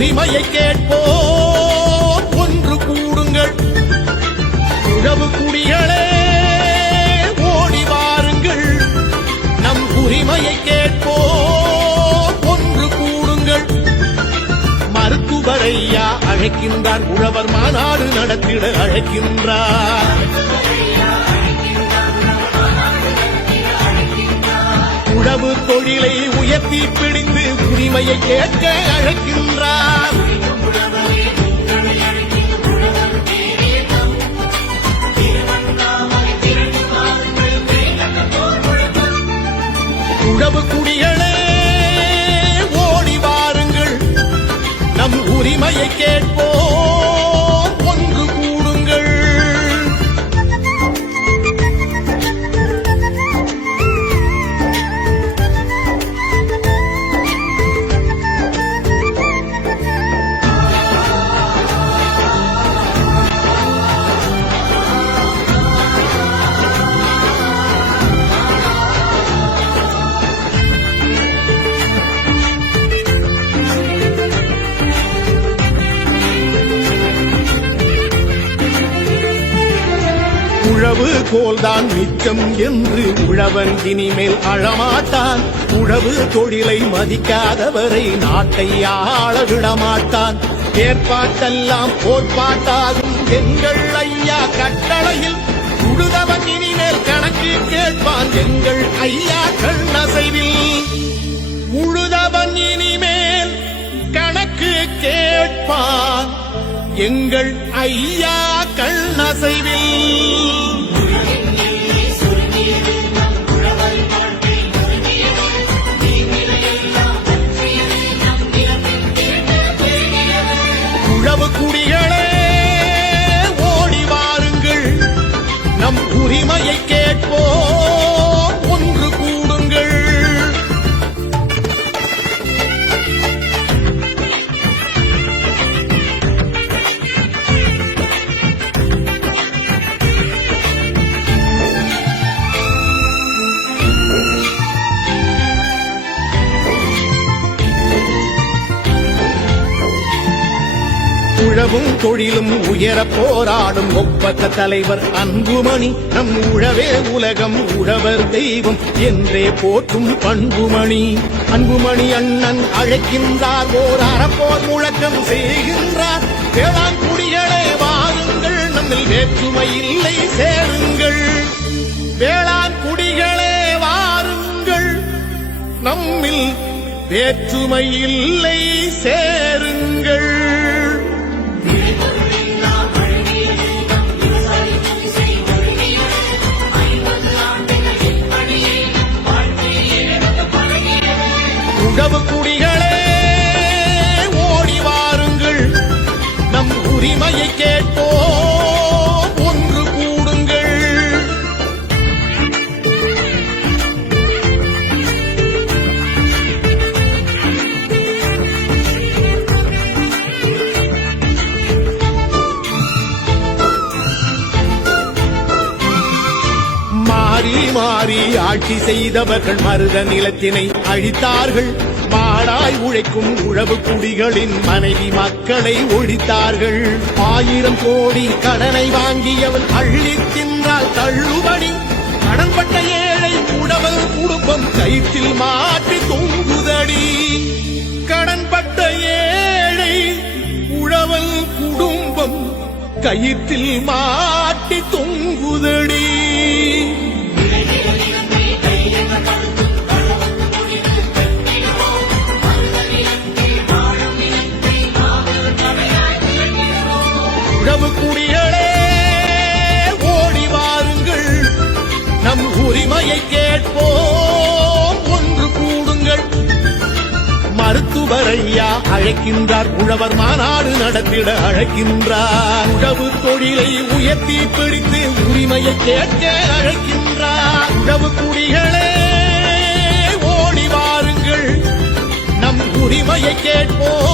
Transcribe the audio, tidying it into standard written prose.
உரிமையை கேட்போம் ஒன்று கூடுங்கள். உழவு குடிகளே ஓடி வாருங்கள், நம் உரிமையை கேட்போம் ஒன்று கூடுங்கள். மருத்துவரையா அழைக்கின்றார், உழவர் மாநாடு நடத்திட அழைக்கின்றார். உழவு தொழிலை உயர்த்தி பிடித்து உரிமையை கேட்க அழைக்கின்றார். உழவு குடிகளே ஓடி வாருங்கள், நம் உரிமையை கேட்போம் ஒன்று கூடுங்கள். உழவு கோல்தான் மிச்சம் என்று உழவன் இனிமேல் அழமாட்டான். உழவு தொழிலை மதிக்காதவரை நாட்டை ஆள விடமாட்டான். ஏற்பாட்டெல்லாம் போர்ப்பாட்டாகும் எங்கள் ஐயா கட்டளையில் உழுதவன் இனிமேல் கணக்கு கேட்பான் எங்கள் ஐயா கண்ணசைவில். உழுதவன் இனிமேல் கணக்கு கேட்பான் எங்கள் ஐயா கண்ணசைவில். உழவு குடிகளே ஓடி வாருங்கள், நம் உரிமையை கேட்போம் ஒன்று கூடுங்கள். உழவும் தொழிலும் உயர போராடும் ஒப்பற்ற தலைவர் அன்புமணி. நம் உழவே உலகம், உழவர் தெய்வம் என்றே போற்றும் பண்புமணி. அன்புமணி அண்ணன் அழைக்கின்றார், ஓர் அறப்போர் முழக்கம் செய்கின்றார். வேளாண்குடிகளே வாருங்கள், நம்மில் வேற்றுமை இல்லை சேருங்கள். வேளாண்குடிகளே வாருங்கள், நம்மில் வேற்றுமை இல்லை சேருங்கள். உழவு குடிகளே ஓடி வாருங்கள், நம் உரிமையை கேட்போம் ஒன்று கூடுங்கள். மாறி மாறி ஆட்சி செய்தவர்கள் மருத நிலத்தினை அழித்தார்கள். மாடாய் உழைக்கும் உழவு குடிகளின் மனைவி மக்களை ஒழித்தார்கள். 1000 கோடி கடனை வாங்கியவன் அள்ளி தின்றால் தள்ளுபடி. கடன்பட்ட ஏழை உழவர் குடும்பம் கயிற்றில் மாட்டி தொங்குதடி. கடன்பட்ட ஏழை உழவர் குடும்பம் கயிற்றில் மாட்டி தொங்குதடி. உழவு குடிகளே ஓடி வாருங்கள், நம் உரிமையை கேட்போம் ஒன்று கூடுங்கள். மருத்துவரையா அழைக்கின்றார், உழவர் மாநாடு நடத்திட அழைக்கின்றார். உழவு தொழிலை உயர்த்தி பிடித்து உரிமையை கேட்க அழைக்கின்றார். உழவு குடிகளே ஓடி வாருங்கள், நம் உரிமையை கேட்போம்